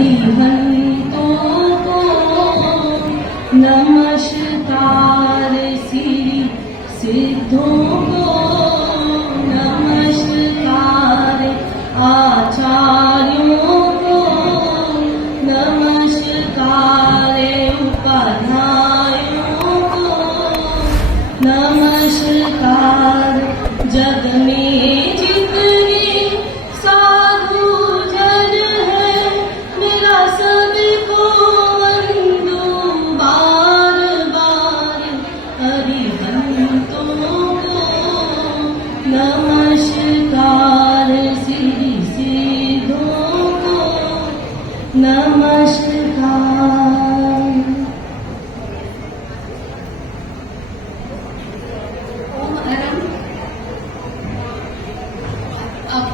अरिहंतों को नमस्कार, श्री सिद्धों को नमस्कार, आचार्यों को नमस्कार, उपाध्यायों को नमस्कार। जग में जितने साधु जन है, मेरा सबको वंदू बार बार। अरिहंतों को नमस्कार, श्री सिद्धों को नमस्कार। ओम अरम। अब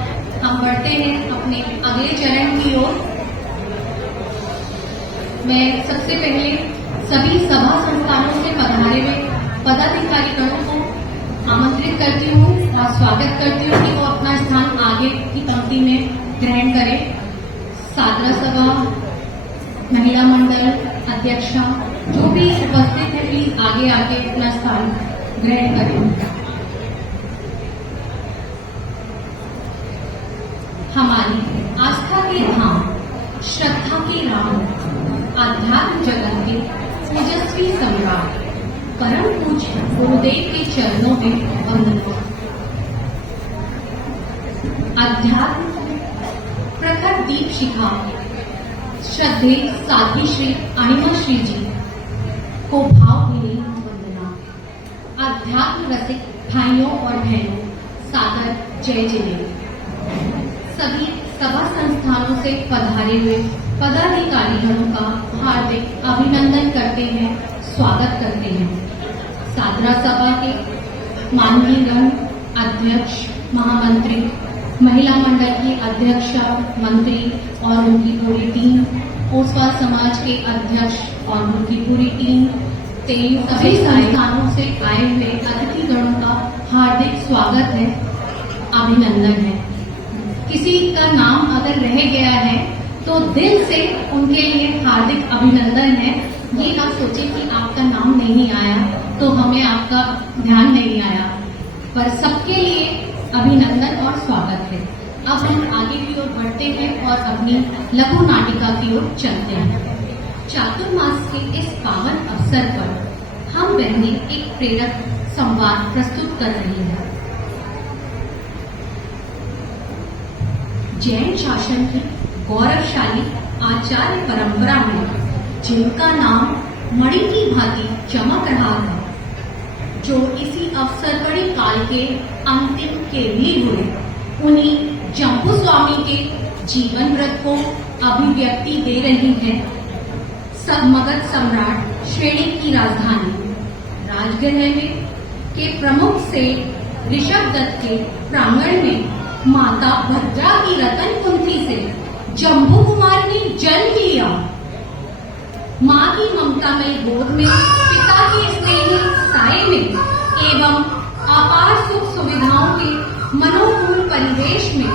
हम बढ़ते हैं अपने अगले चरण की ओर। मैं सबसे पहले सभी सभा संस्थानों से पधारे हुए पदाधिकारीगणों को आमंत्रित करती हूँ और स्वागत करती हूँ कि वो अपना स्थान आगे की पंक्ति में ग्रहण करें। सादरा सभा, महिला मंडल अध्यक्षा जो भी उपस्थित है, प्लीज आगे आके अपना स्थान ग्रहण करें। हमारी आस्था के धाम, श्रद्धा के राम, आध्यात्म जगत के तेजस्वी सम्राट परम पूज्य गुरुदेव के चरणों में वंदना। अध्यात्म प्रखर दीप शिखा श्रद्धे साध्वी श्री अणिमा श्री जी को भावभीनी वंदना। अध्यात्म रसिक भाइयों और बहनों, सादर जय जिनेन्द्र। सभी सभा संस्थानों से पधारे हुए पदाधिकारीगणों का हार्दिक अभिनंदन करते हैं, स्वागत करते हैं। सादरा सभा के माननीय गण अध्यक्ष, महामंत्री, महिला मंडल की अध्यक्षा, मंत्री और उनकी पूरी टीम, ओसवाल समाज के अध्यक्ष और उनकी पूरी टीम, सभी संस्थानों से आए हुए अतिथिगणों का हार्दिक स्वागत है, अभिनंदन है। किसी का नाम अगर रह गया है तो दिल से उनके लिए हार्दिक अभिनंदन है। ये ना सोचे कि आपका नाम नहीं आया तो हमें आपका ध्यान नहीं आया, पर सबके लिए अभिनंदन और स्वागत है। अब हम आगे की ओर बढ़ते हैं और अपनी लघु नाटिका की ओर चलते हैं। चातुर्मास के इस पावन अवसर पर हम बहनें एक प्रेरक संवाद प्रस्तुत कर रही हैं। जैन शासन की गौरवशाली आचार्य परंपरा में जिनका नाम मणि की भांति चमक रहा था, जो इसी अवसर बड़ी काल के अंतिम केवली हुए, उन्हीं जम्बू स्वामी के जीवन व्रत को अभिव्यक्ति दे रही है सब मगध सम्राट श्रेणी की राजधानी राजगृह में के प्रमुख से ऋषभ दत्त के प्रांगण में माता भद्रा की रतन कुंती से जम्बू कुमार ने जन्म लिया। माँ की ममतामयी गोद में, पिता के स्नेही साये में एवं अपार सुख सुविधाओं के मनोपूर्ण परिवेश में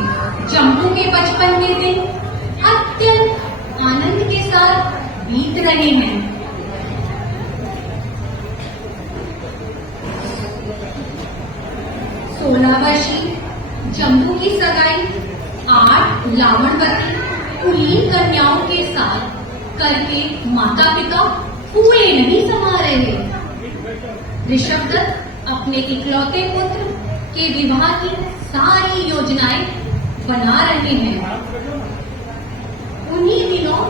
जम्बू के बचपन के दिन अत्यंत आनंद के साथ बीत रहे हैं। 16 वर्षीय जम्बू की सगाई 8 लावणवती कुलीन कन्याओं के साथ करके माता पिता फूले नहीं समा रहे। ऋषभ दत्त अपने इकलौते पुत्र के विवाह की सारी योजनाएं बना रहे हैं। उन्हीं दिनों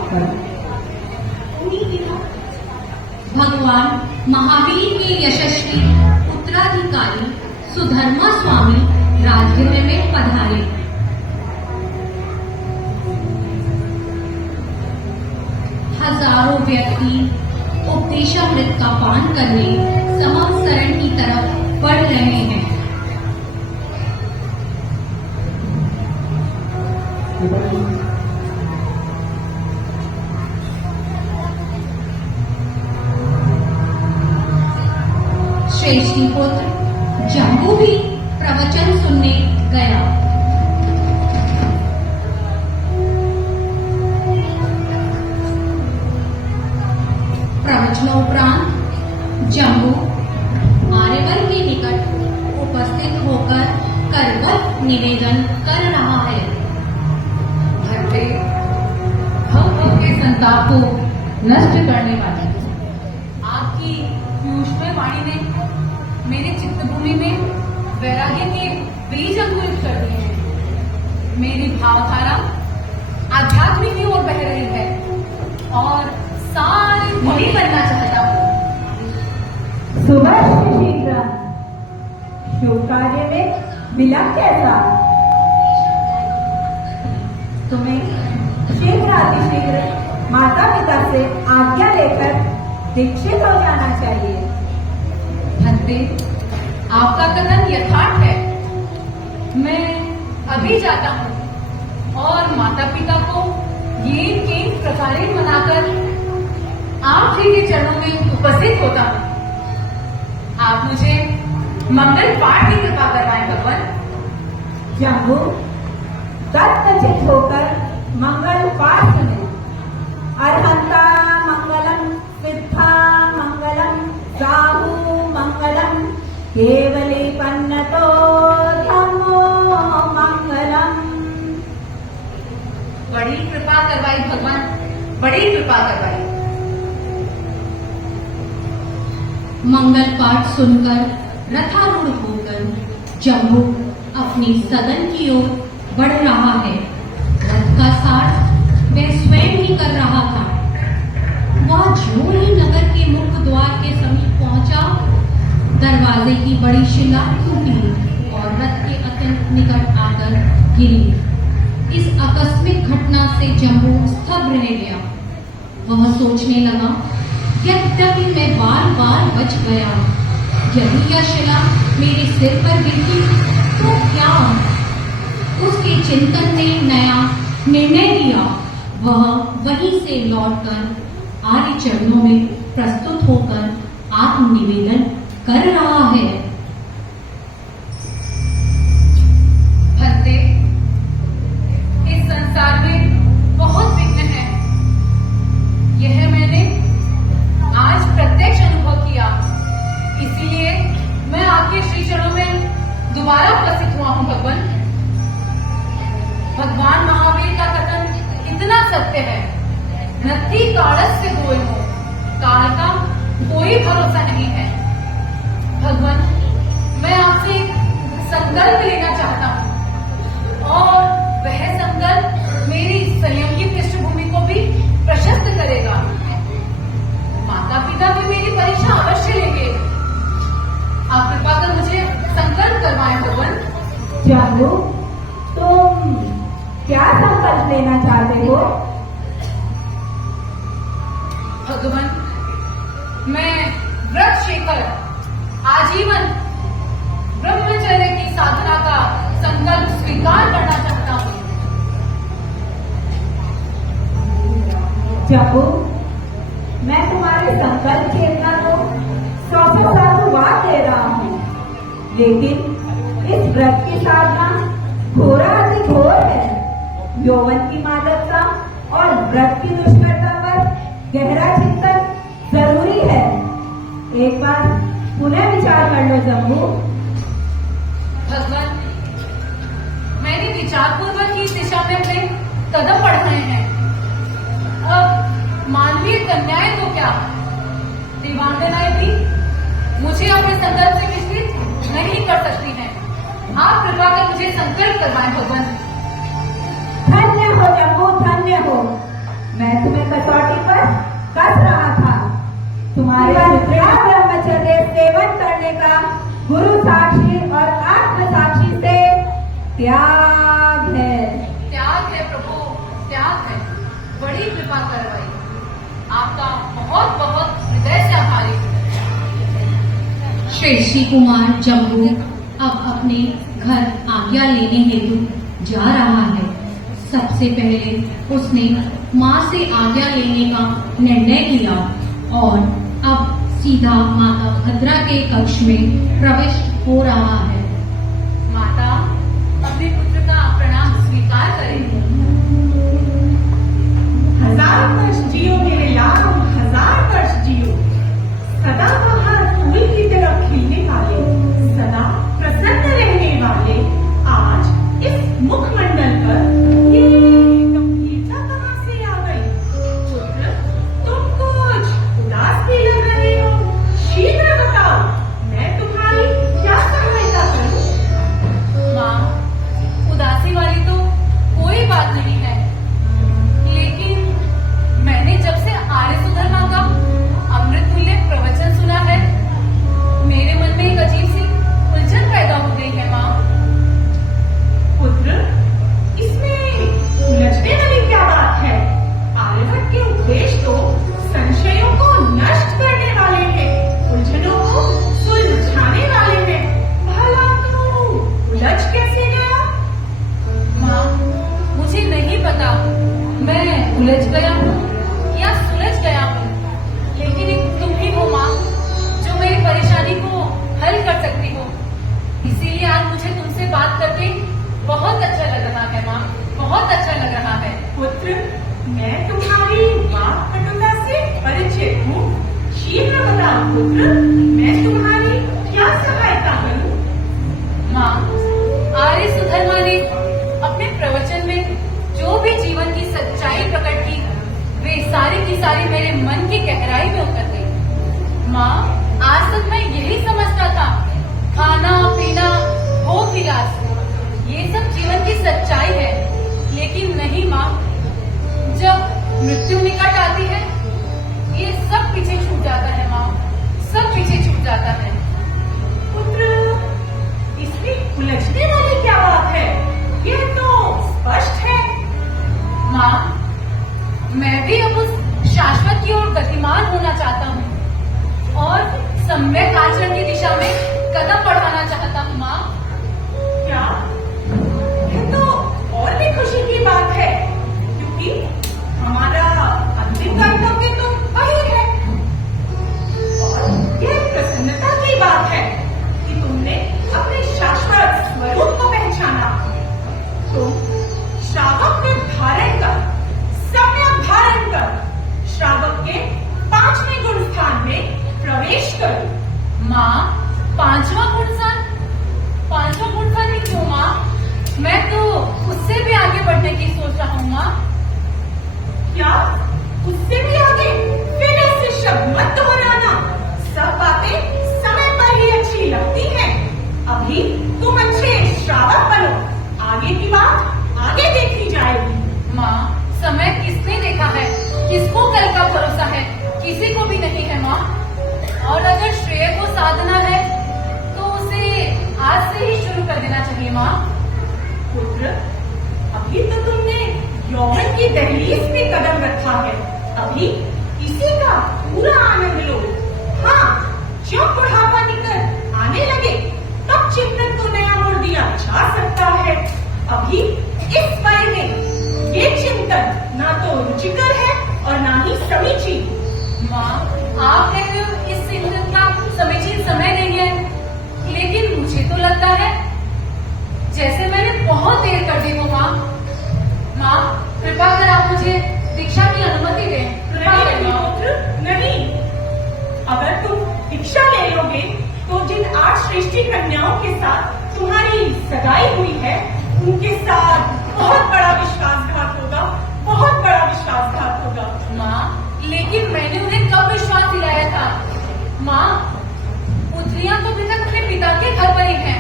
भगवान महावीर के यशस्वी उत्तराधिकारी सुधर्मा स्वामी राजगृह में पधारे। हजारों व्यक्ति उपदेशामृत का पान करने समम शरण की तरफ बढ़ रहे हैं। श्रेष्ठी पुत्र जम्बू भी प्रवचन सुनने गया। निवेदन कर रहा है। भद्रे, हम के संताप को नष्ट करने वाले आपकी पीयूषमय वाणी ने मेरे चित्तभूमि में वैराग्य के बीज अंकुरित कर दिए हैं। मेरी भावधारा आध्यात्मिक की ओर बह रही है और सारी बड़ी बनना चाहता हूँ। सुबह शीघ्र शुभ कार्य में विलंब कैसा? तुम्हें शीघ्र अतिशीघ्र माता पिता से आज्ञा लेकर दीक्षित हो जाना चाहिए। भद्रे, आपका कथन यथार्थ है। मैं अभी जाता हूँ और माता पिता को ये केंद्र प्रकारित बनाकर आप जी के चरणों में उपस्थित होता हूँ। आप मुझे मंगल पाठ की कृपा करवाएं भगवान। जम्बू तत्चित होकर मंगल पाठ सुने। अर्हंता मंगलम सिद्धा मंगलम साहू मंगलम केवली पन्नतो धम्मो मंगलम। बड़ी कृपा करवाई भगवान, बड़ी कृपा करवाई। मंगल पाठ सुनकर रथारूढ़ होकर जम्बू अपनी सदन की ओर बढ़ रहा है। रथ का साथ वह स्वयं ही कर रहा था। वह ज्यों ही नगर के मुख्य द्वार के समीप पहुंचा, दरवाजे की बड़ी शिला टूटी और रथ के अत्यंत निकट आकर गिरी। इस आकस्मिक घटना से जम्बू स्तब्ध रह गया। वह सोचने लगा, यद्यपि मैं बार बार बच गया, यदि यह शिला मेरे सिर पर गिरती तो क्या? उसके चिंतन ने नया निर्णय लिया। वह वहीं से लौटकर आर्य चरणों में प्रस्तुत होकर आत्मनिवेदन कर रहा है। भद्रे, इस संसार में बहुत विघ्न है। यह मैंने आज प्रत्यक्ष अनुभव किया। इसीलिए मैं आपके श्री चरणों में दोबारा उपस्थित हुआ हूँ भगवान। भगवान महावीर का कथन इतना सत्य है, नत्थी कालस से गोय हो, काल का कोई भरोसा नहीं है। भगवान, मैं आपसे संकल्प लेना चाहता हूँ और वह संकल्प मेरी संयम की पृष्ठभूमि को भी प्रशस्त करेगा। माता पिता भी मेरी परीक्षा अवश्य लेंगे। आप कृपा कर मुझे संकल्प करवाएं भगवान। जम्बू, तुम क्या संकल्प लेना चाहते हो? भगवान, मैं व्रत शेखर आजीवन ब्रह्मचर्य की साधना का संकल्प स्वीकार करना चाहता हूँ। जम्बू, मैं तुम्हारे संकल्प चेतना को 100% वाद दे रहा हूँ, लेकिन इस व्रत की साधना घोरा अति घोर है। यौवन की मादकता और व्रत की दुष्करता पर गहरा चिंतन जरूरी है। एक बार पुनः विचार कर लो जम्बू। भगवान, मैंने विचारपूर्वक ही इस दिशा में अपने कदम बढ़ाए हैं। अब मानवीय कन्याएं तो क्या, दिवांगनाएं भी मुझे अपने संकल्प से विचलित नहीं कर सकती हैं। आप कृपा कर मुझे संकल्प करवाएं भगवान। धन्य हो जम्बू, धन्य हो। मैं तुम्हें कसौटी पर कस रहा था। तुम्हारे सुदृढ़ ब्रह्मचर्य सेवन करने का गुरु साक्षी और आत्म साक्षी से त्याग है। त्याग है प्रभु, त्याग है। बड़ी कृपा करवाई। आपका बहुत बहुत हृदय से आभारी हूँ। श्रेष्ठी कुमार जम्बू अब अपने घर आज्ञा लेने हेतु जा रहा है। सबसे पहले उसने माँ से आज्ञा लेने का निर्णय किया और अब सीधा माता भद्रा के कक्ष में प्रविष्ट हो रहा है। माता, अपने पुत्र का प्रणाम स्वीकार करें। हजार वर्ष जियो मेरे लाल, हजार वर्ष जियो। सदा बाहर फूल की तरफ खिलने वाले, सदा प्रसन्न रहने वाले, आज मैं उलझ गया हूँ या सुलझ गया हूँ, लेकिन एक तुम ही हो माँ जो मेरी परेशानी को हल कर सकती हो। इसीलिए आज मुझे तुमसे बात करके बहुत अच्छा लग रहा है माँ, बहुत अच्छा लग रहा है। पुत्र, मैं तुम्हारी वाक पटुता से परिचित हूँ। शीघ्र बताओ पुत्र, मैं तुम्हारी क्या सहायता करूँ? माँ, आर्य सुधर्मा ने अपने प्रवचन में जो भी जीवन की सच्चाई प्रकट की, वे सारी की सारी मेरे मन की गहराई में उतर गई। माँ, आज तक मैं यही समझता था खाना पीना भोग विलास ये सब जीवन की सच्चाई है, लेकिन नहीं माँ, जब मृत्यु निकट आती है ये सब पीछे छूट जाता है माँ, सब पीछे छूट जाता है। पुत्र, इसमें उलझने वाली क्या बात है? यह तो स्पष्ट है। माँ, मैं भी अब उस शाश्वत की ओर गतिमान होना चाहता हूँ और सम्यक आचरण की दिशा में कदम बढ़ाना चाहता हूँ माँ। क्या? यह तो और भी खुशी की बात है, क्योंकि हमारा अंतिम कर्तव्य तो वही है। और यह प्रसन्नता की बात है कि तुमने अपने शाश्वत स्वरूप को पहचाना। तुम श्रावक में धारण कर, सम्यक धारण कर, श्रावक के 5वें गुण स्थान में प्रवेश करो। माँ, 5वां गुणस्थान? 5वां गुणस्थान ही क्यों माँ? मैं तो उससे भी आगे बढ़ने की सोच रहा हूँ माँ। क्या? उससे भी आगे? फिर ऐसे शब्द मत दोहराना। सब बातें समय पर ही अच्छी लगती हैं। अभी तुम अच्छे श्रावक बनो, आगे की बात आगे देखी जाएगी। माँ, समय किसने देखा है? किसको कल का भरोसा है? किसी को भी नहीं है माँ। और अगर श्रेय को साधना है तो उसे आज से ही शुरू कर देना चाहिए माँ। पुत्र, अभी तो तुमने यौवन की दहलीज में कदम रखा है। अभी इसी का पूरा आनंद लो। हाँ, जो बुढ़ापा निकल आने लगे तब चिंतन को नया मोड़ दिया जा सकता है। अभी इस वय में ये चिंतन ना तो रुचिकर है और ना ही समीचीन। माँ, आप कहते हो इस चिंतन का समीचीन समय नहीं है, लेकिन मुझे तो लगता है जैसे मैंने बहुत देर कर दी हो माँ। माँ, कृपा कर आप मुझे दीक्षा की अनुमति दें। कृपा नहीं करें नहीं माँ। पुत्र, नहीं। अगर तुम दीक्षा ले लोगे तो जिन 8 श्रेष्ठी कन्याओं के साथ तुम्हारी सगाई हुई है, उनके साथ बहुत बड़ा विश्वासघात होगा, बहुत बड़ा विश्वासघात होगा। माँ, लेकिन मैंने उन्हें कब विश्वास दिलाया था? माँ, पुत्रियां तो अभी तक अपने पिता के घर पर ही हैं।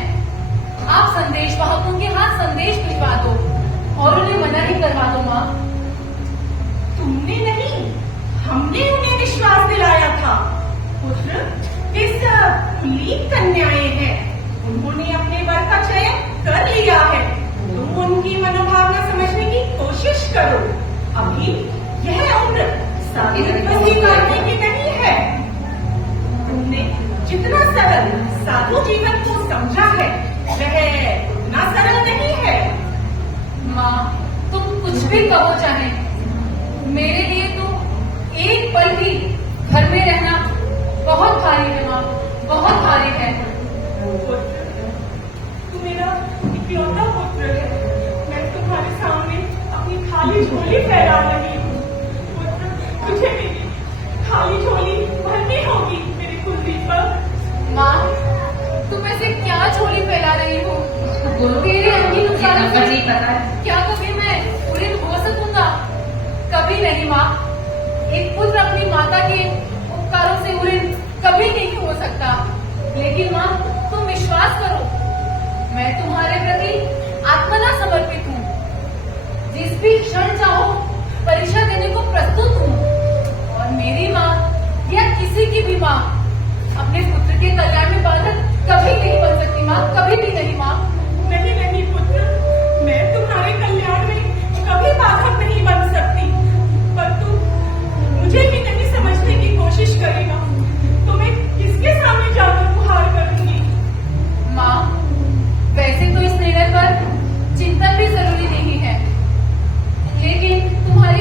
आप संदेश वाहकों के हाथ संदेश भिजवा दो और उन्हें मना ही करवा दो माँ। तुमने नहीं, हमने उन्हें विश्वास दिलाया था। पुत्र, वे सब कुलीन कन्याएं हैं। उन्होंने अपने वर का चयन कर लिया है। तुम उनकी मनोभावना समझने की कोशिश करो। अभी यह उम्र साधु मारने की नहीं है। तुमने जितना सरल साधु जीवन को समझा है, वह उतना सरल नहीं है। माँ, तुम कुछ भी कहो चाहे, मेरे लिए तो एक पल भी घर में रहना बहुत भारी है माँ, बहुत भारी है। पुत्र, तू मेरा इकलौता पुत्र है। मैं तुम्हारे सामने अपनी खाली झोली फैला रही हूँ। पुत्र, तुझे मेरी खाली झोली भरनी होगी मेरे कुलदीपक। माँ, तुम ऐसे क्या झोली फैला रही हो? तेरे अंगी नुकसान से क्या कभी मैं पूरी हो सकूंगा? कभी नहीं माँ। एक पुत्र अपनी माता के उपकारों से उड़िन कभी नहीं हो सकता। लेकिन माँ, तुम विश्वास करो, मैं तुम्हारे प्रति आत्मना समर्पित हूँ। जिस भी क्षण चाहो परीक्षा देने को प्रस्तुत हूँ। और मेरी माँ या किसी की भी माँ अपने पुत्र के कल्याण में बाधक कभी नहीं बन सकती माँ, कभी भी नहीं माँ। नहीं नहीं पुत्र, मैं तुम्हारे कल्याण में कभी बाधक नहीं बन सकती। पर तू मुझे भी नहीं समझने की कोशिश करेगा तो मैं किसके सामने जाकर गुहार करूंगी? माँ, वैसे तो इस निर्णय पर चिंतन भी जरूरी नहीं है, लेकिन तुम्हारी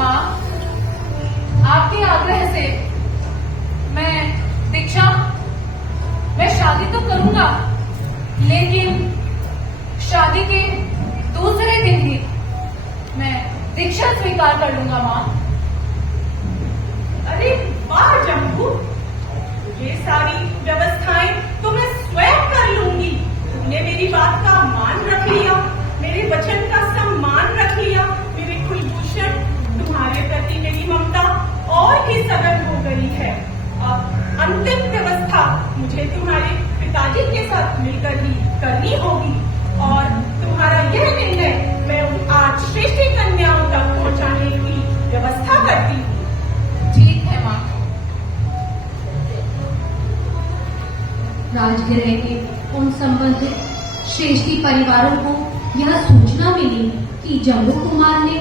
माँ, आपके आग्रह से मैं शादी तो करूंगा, लेकिन शादी के दूसरे दिन ही मैं दीक्षा स्वीकार कर लूंगा माँ। अरे वाह जम्बू, ये सारी व्यवस्थाएं तो मैं स्वयं कर लूंगी। तुमने मेरी बात का मान रख लिया, मेरे वचन का सम्मान रख लिया। मेरे कुलभूषण, तुम्हारे प्रति मेरी ममता और भी सघन हो गई है। अब अंतिम व्यवस्था मुझे तुम्हारे पिताजी के साथ मिलकर ही करनी होगी और तुम्हारा यह निर्णय मैं उन 8 श्रेष्ठ कन्याओं तक पहुंचाने की व्यवस्था करती हूँ। ठीक है माँ। राजगृह के उन संबंधित श्रेष्ठी परिवारों को यह सूचना मिली कि जम्बू कुमार ने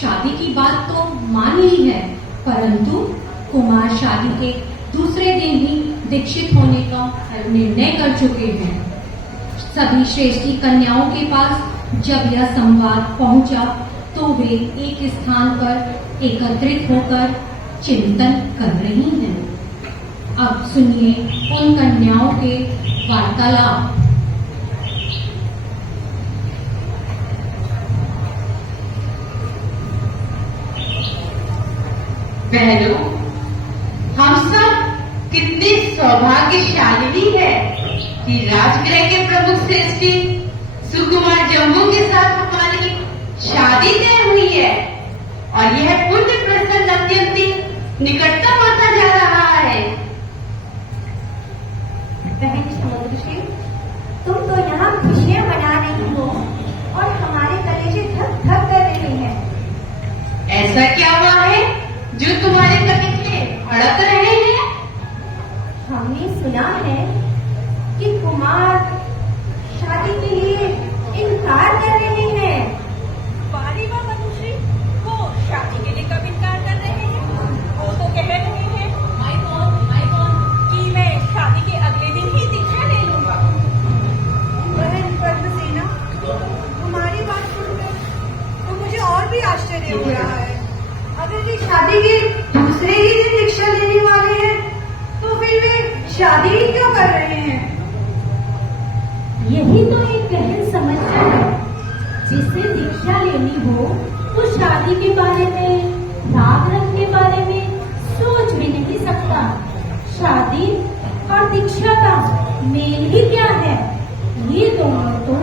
शादी की बात तो मान ली है, परंतु कुमार शादी के दूसरे दिन ही दीक्षित होने का निर्णय कर चुके हैं। सभी श्रेष्ठी कन्याओं के पास जब यह संवाद पहुंचा तो वे एक स्थान पर एकत्रित होकर चिंतन कर रही हैं। अब सुनिए उन कन्याओं के वार्तालाप। बहनों, हम सब कितने सौभाग्यशाली है कि राजगृह के प्रमुख श्रेष्ठी सुकुमार जम्बू के साथ हमारी शादी तय हुई है और यह पुण्य प्रसंग अत्यंत निकटतम होता जा रहा है। बहन समुद्रश्री, तुम तो यहाँ खुशियाँ मना रही हो और हमारे कलेजे धक धक कर रहे हैं। ऐसा क्या हुआ है जो तुम्हारे कलेजे भड़क रहे हैं? हमने सुना है कि कुमार शादी के लिए इनकार कर रहे हैं। बारीबा मनुष्य वो शादी के लिए कब इनकार कर रहे हैं? वो तो कह रहे हैं कि मैं शादी के अगले दिन ही दीक्षा ले लूंगा। बहन पर्वसेना, तुम्हारी बात सुनकर तो मुझे और भी आश्चर्य हो रहा है। अगर ये शादी के दूसरे ही दिन दीक्षा लेने वाले हैं तो फिर वे शादी ही क्यों कर रहे हैं? यही तो एक गहन समस्या है। जिसे दीक्षा लेनी हो वो शादी के बारे में, राग रंग के बारे में सोच भी नहीं सकता। शादी और दीक्षा का मेल ही क्या है? ये दोनों तो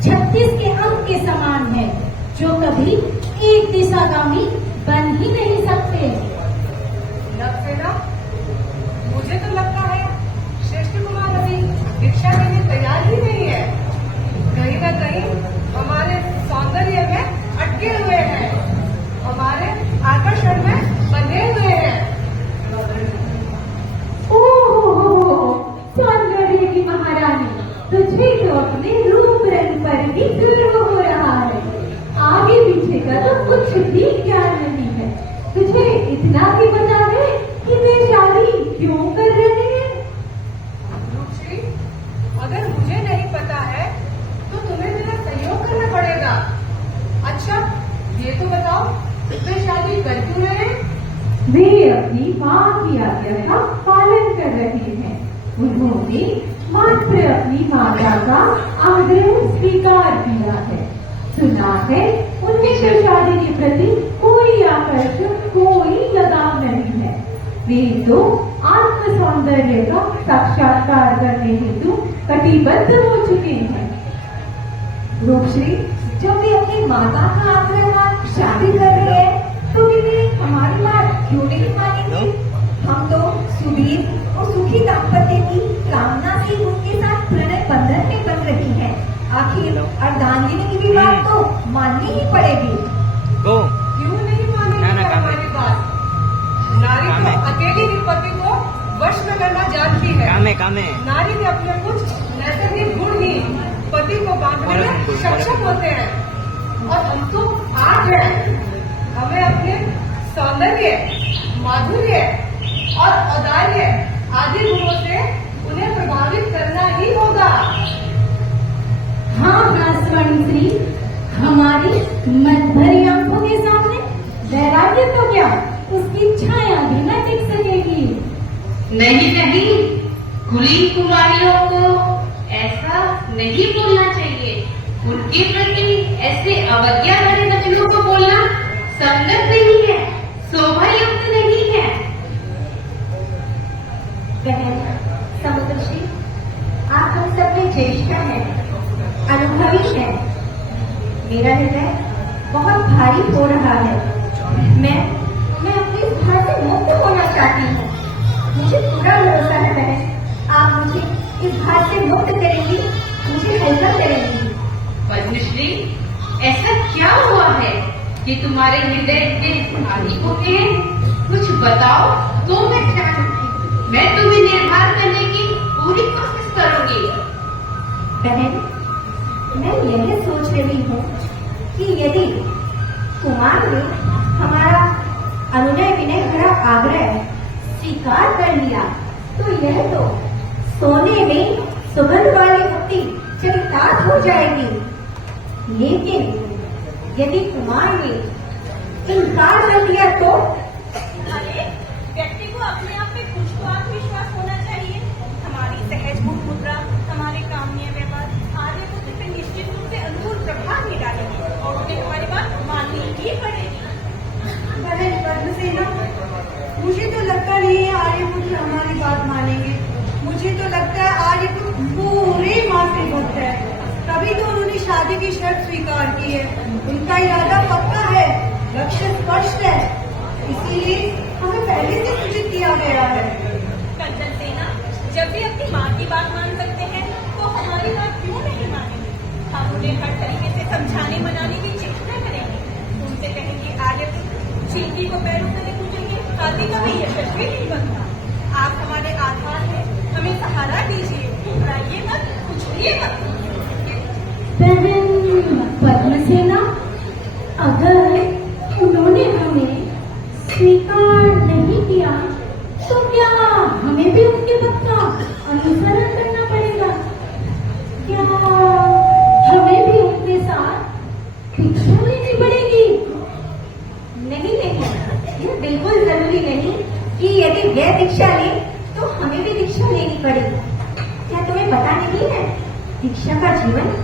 36 के अंक के समान है जो कभी एक दिशागामी बन ही नहीं सकते। नवसेना, मुझे तो लगता है श्रेष्ठ कुमार अभी दीक्षा के लिए तैयार ही नहीं है। कहीं न कहीं हमारे सौंदर्य में अटके हुए हैं, हमारे आकर्षण में बंधे हुए हैं। ओह, सौंदर्य की महारानी, तुझे तो अपने रूप रंग पर भी गर्व हो रहा है। आगे पीछे का तो कुछ भी ज्ञान नहीं है। तुझे इतना भी बता है कि वे शादी क्यों कर रहे हैं? रुचि, अगर मुझे नहीं पता है तो तुम्हें मेरा सहयोग करना पड़ेगा। अच्छा, ये तो बताओ, वे शादी कर क्यों रहे हैं? वे अपनी माँ की आज्ञा का पालन कर रहे हैं। उन्होंने मात्र अपनी माता का आग्रह स्वीकार किया है। सुना है उनमें तो शादी के प्रति कोई आकर्षण, कोई लगाव नहीं है। वे तो आत्म सौंदर्य का साक्षात्कार करने हेतु कटिबद्ध हो चुके हैं। रूपश्री, जब वे अपनी माता का आग्रह शादी कर रहे हैं तो वे हमारी बात क्यों नहीं मानेंगे? हम तो सुधीर और सुखी दाम्पत्य की कामना से उनके साथ प्रणय बंधन में बन रही है। आखिर अर्धांगिनी की भी बात तो माननी ही पड़ेगी। क्यों नहीं मानेंगे हमारी बात? नारी तो अकेली ही पति को वश में करना जानती है। नारी के अपने कुछ नैसर्गिक गुण ही पति को बांधने में सक्षम होते हैं और हम तो आज हैं। हमें अपने सौंदर्य, माधुर्य और औदार्य आदि गुणों से उन्हें प्रभावित करना ही होगा। हाँ, स्वर्ण श्री, हमारी मन भरी आंखों के सामने वैराग्य तो क्या, उसकी छाया भी न टिक सकेगी। नहीं नहीं, कुलीन कुमारियों को ऐसा नहीं बोलना चाहिए। उनके प्रति ऐसे अवज्ञा भरे वचनों को बोलना संगत नहीं है, शोभायुक्त नहीं है। बहन समुद्रश्री, आप हम सब में ज्येष्ठ हैं, अनुभवी हैं। मेरा हृदय बहुत भारी हो रहा है। मैं अपने इस भार से मुक्त होना चाहती हूँ। मुझे पूरा भरोसा है बहन, आप मुझे इस भार से मुक्त करेंगी, मुझे हल्का करेंगी। पद्मश्री, ऐसा क्या हुआ है कि तुम्हारे हृदय के भारी हो गए हैं? कुछ बताओ तो मैं तुम्हें निर्भर करने की पूरी कोशिश करूंगी। बहन, मैं यह सोच रही हूँ कि यदि कुमार ने हमारा अनुनय विनय भरा आग्रह स्वीकार कर लिया तो यह तो सोने में सुगंध वाली मुक्ति चरितार्थ हो जाएगी। लेकिन यदि कुमार ने इनकार कर दिया तो अरे, व्यक्ति को अपने आप में कुछ तो आत्मविश्वास होना चाहिए। हमारी सहज मुद्रा, हमारे कामनीय व्यवहार आर्यपुत्र पे निश्चित रूप से अनुकूल प्रभाव नहीं डालेंगे और उन्हें हमारी बात माननी ही पड़ेगी। बहन पद्मसेना, मुझे तो लगता नहीं है आर्यपुत्र हमारी बात मानेंगे। मुझे तो लगता है आर्यपुत्र पूरे माँ से भक्त है, तभी तो उन्होंने शादी की शर्त स्वीकार की है। उनका इरादा पक्का है, लक्ष्य स्पष्ट है, इसीलिए हमें पहले से सूचित किया गया है। कंचन सेना, जब भी अपनी माँ की बात मान सकते हैं तो हमारी बात क्यों नहीं मानेंगे? हम उन्हें हर तरीके से समझाने मनाने की चेष्टा करेंगे। उनसे कहेंगे आर्यपुत्र चींटी को पैरों तले पूजेंगे, हाथी का भी यशस्वी नहीं बनता। आप हमारे आधार हैं, हमें सहारा दीजिए, घबराइए मत, कुछलिए मत। पद्मसेना, अगर उन्होंने हमें स्वीकार नहीं किया तो क्या हमें भी उनके मत का अनुसरण करना पड़ेगा? क्या हमें भी उनके साथ दीक्षा लेनी पड़ेगी? नहीं नहीं, यह बिल्कुल जरूरी नहीं कि यदि वह दीक्षा ले तो हमें भी दीक्षा लेनी पड़ेगी। क्या तुम्हें पता नहीं है दीक्षा का जीवन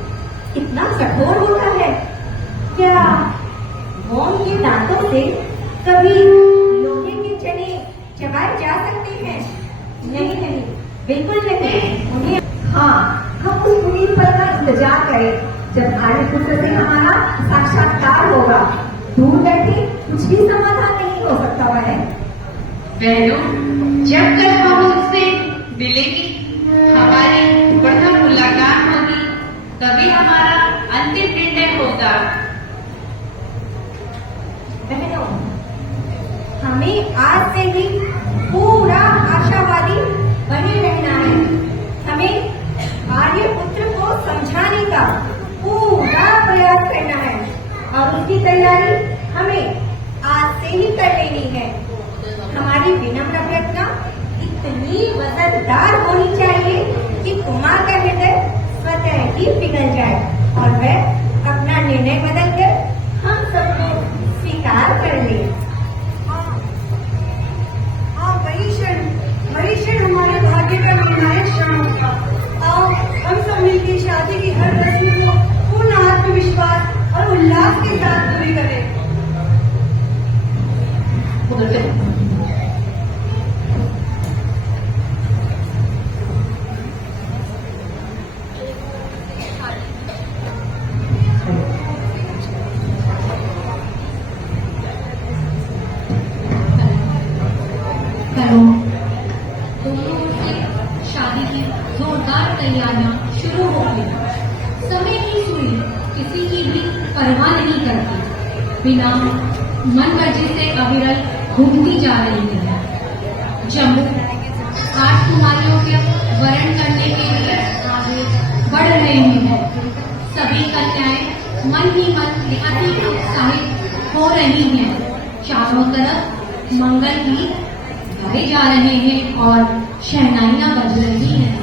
कितना कठोर होता है? क्या मोम के दांतों से कभी लोहे के चने चबाए जा सकते हैं? नहीं नहीं, बिल्कुल नहीं। उन्हें हम उस पुनीत पल का इंतजार करें जब आर्यपुत्र से हमारा साक्षात्कार होगा। दूर बैठे कुछ भी समाधान नहीं हो सकता है। बहनों, जब तक हम उससे मिलेंगी, हमारी प्रथम मुलाकात होगी, तभी हमारा अंतिम निर्णय होगा। बहनों, हमें आज से ही पूरा आशावादी बने रहना है। हमें आर्यपुत्र को समझाने का पूरा प्रयास करना है और उसकी तैयारी हमें आज से ही कर लेनी है। हमारी विनम्र अभ्यर्थना इतनी वजनदार होनी चाहिए कि कुमार का हृदय स्वतः ही पिघल जाए और वह अपना निर्णय बदलकर हम सबको स्वीकार कर ले। हाँ, वही क्षण हमारे भाग्य का निर्णायक क्षण होगा। आओ हम सब मिलकर शादी की हर रस्म को पूर्ण आत्मविश्वास और उल्लास के साथ पूरी करें। दोनों ओर से शादी की जोरदार तैयारियां शुरू हो गई। समय की सुई किसी की भी परवाह नहीं करती, बिना मन मर्जी से अविरल घूमती जा रही है। जम्मू 8 कुमारियों के वरण करने के लिए आगे बढ़ रहे हैं। सभी कन्याएं मन ही मन अति उत्साहित हो रही हैं। चारों तरफ मंगल गीत गाए जा रहे हैं और शहनाइयां बज रही हैं।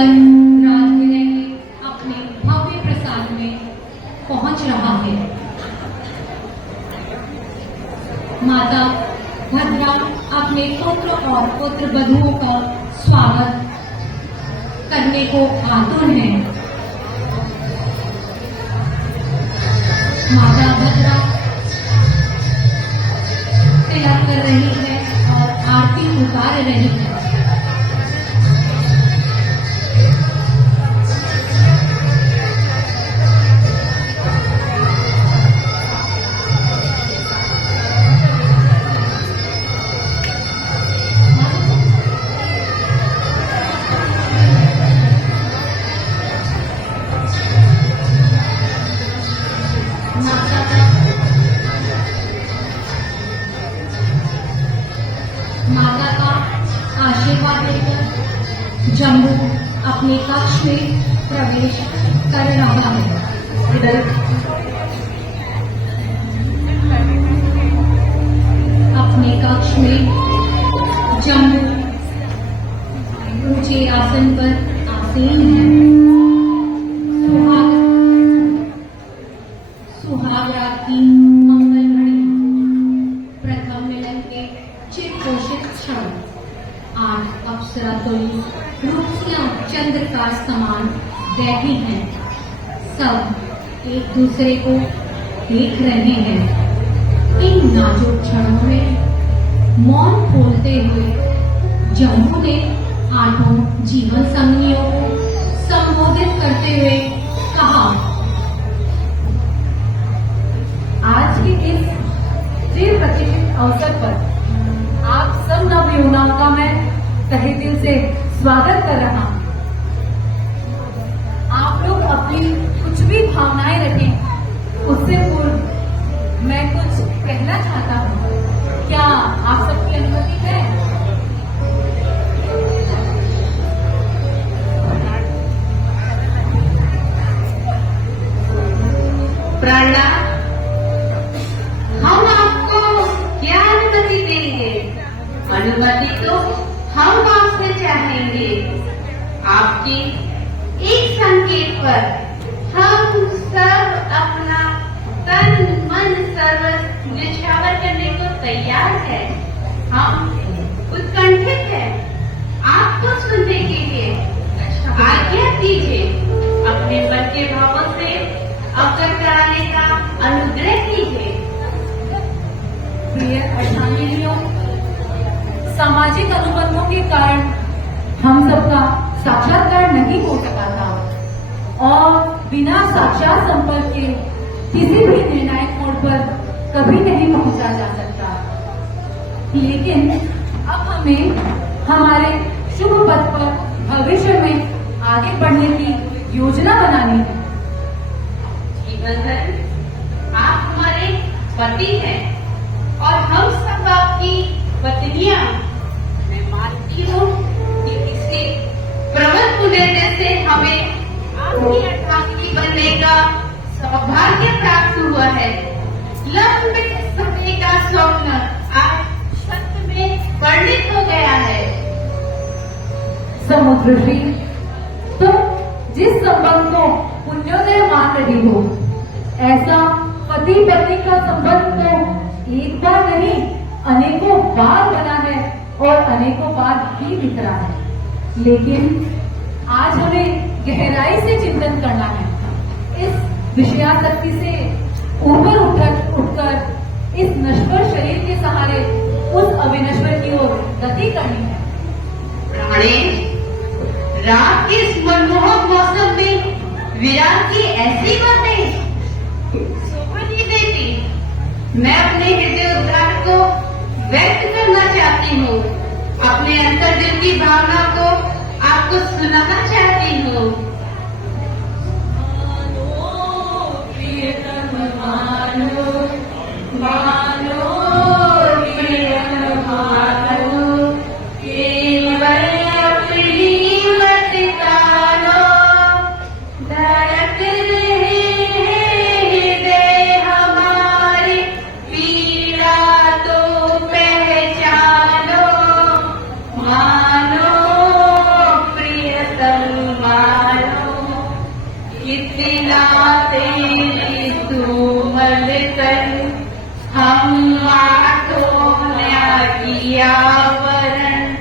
लेकर राजगृह के अपने भव्य प्रसाद में पहुंच रहा है। माता भद्रा अपने पुत्र और पुत्र वधुओं का स्वागत करने को आतुर है। माता भद्रा तिलक कर रही है और आरती उतार रही है। माता का आशीर्वाद लेकर जम्बू अपने कक्ष में प्रवेश कर रहा है। अपने कक्ष में जम्बू ऊंचे आसन पर आसीन है। सुहाग रात की मंगल घड़ी, प्रथम मिलन के चिर घोषित क्षण, आज अप्सरा तुल्य रूपसियां चंद्र का समान बैठी हैं। सब एक दूसरे को देख रहे हैं। इन नाजुक क्षणों में मौन खोलते हुए जम्बू ने आठों जीवन संगियों को संबोधित करते हुए कहा, आज के इस चिर प्रतीक्षित अवसर पर आप सब नवयुवकों का मैं तहे दिल से स्वागत कर रहा हूँ। आप लोग अपनी कुछ भी भावनाएं रखें, उससे पूर्व मैं कुछ कहना चाहता हूँ। क्या आप सबकी अनुमति है? प्रणाम। हम आपको क्या अनुमति देंगे? अनुमति तो हम आपसे चाहेंगे। आपके एक संकेत पर हम सब अपना तन मन सर्वस्व न्यौछावर करने को तैयार है। हम उत्कंठित हैं आपको सुनने के लिए। आज्ञा दीजिए, अपने मन के भावों से अवगत कराने का अनुग्रह कीजिए। प्रिय अर्धांगिनियों, सामाजिक अनुबंधों के कारण हम सबका साक्षात्कार नहीं हो सका था और बिना साक्षात संपर्क के किसी भी निर्णायक मोड़ पर कभी नहीं पहुंचा जा सकता। लेकिन अब हमें हमारे शुभ पथ पर भविष्य में आगे बढ़ने की योजना बनानी है। जीवन भर आप हमारे पति हैं और हम सब आपकी पत्नियां। मैं मानती हूँ कि इसी प्रबल पुण्य से हमें आपकी अर्धांगिनी बनने का सौभाग्य प्राप्त हुआ है। लंबे समय का स्वप्न आज सत्य में परिणित हो गया है। समुद्रश्री, तुम जिस संबंध को पुण्योदय मान रही हो, ऐसा पति पत्नी का संबंध तो एक बार नहीं अनेकों बार बना है और अनेकों बार भी बिखरा है। लेकिन आज हमें गहराई से चिंतन करना है। इस विषयासक्ति से ऊपर उठकर इस नश्वर शरीर के सहारे उस अविनश्वर की ओर गति करनी है। प्राणेश, रात के इस मनमोहक मौसम में विराट की ऐसी बातें शोभा नहीं देती। मैं अपने हृदय उद्गार को व्यक्त करना चाहती हूँ। अपने अंतर दिल की भावना को आपको सुनाना चाहती हूँ। मानो प्रियतम कितना तेरी सुमल तन हम माथों किया वरण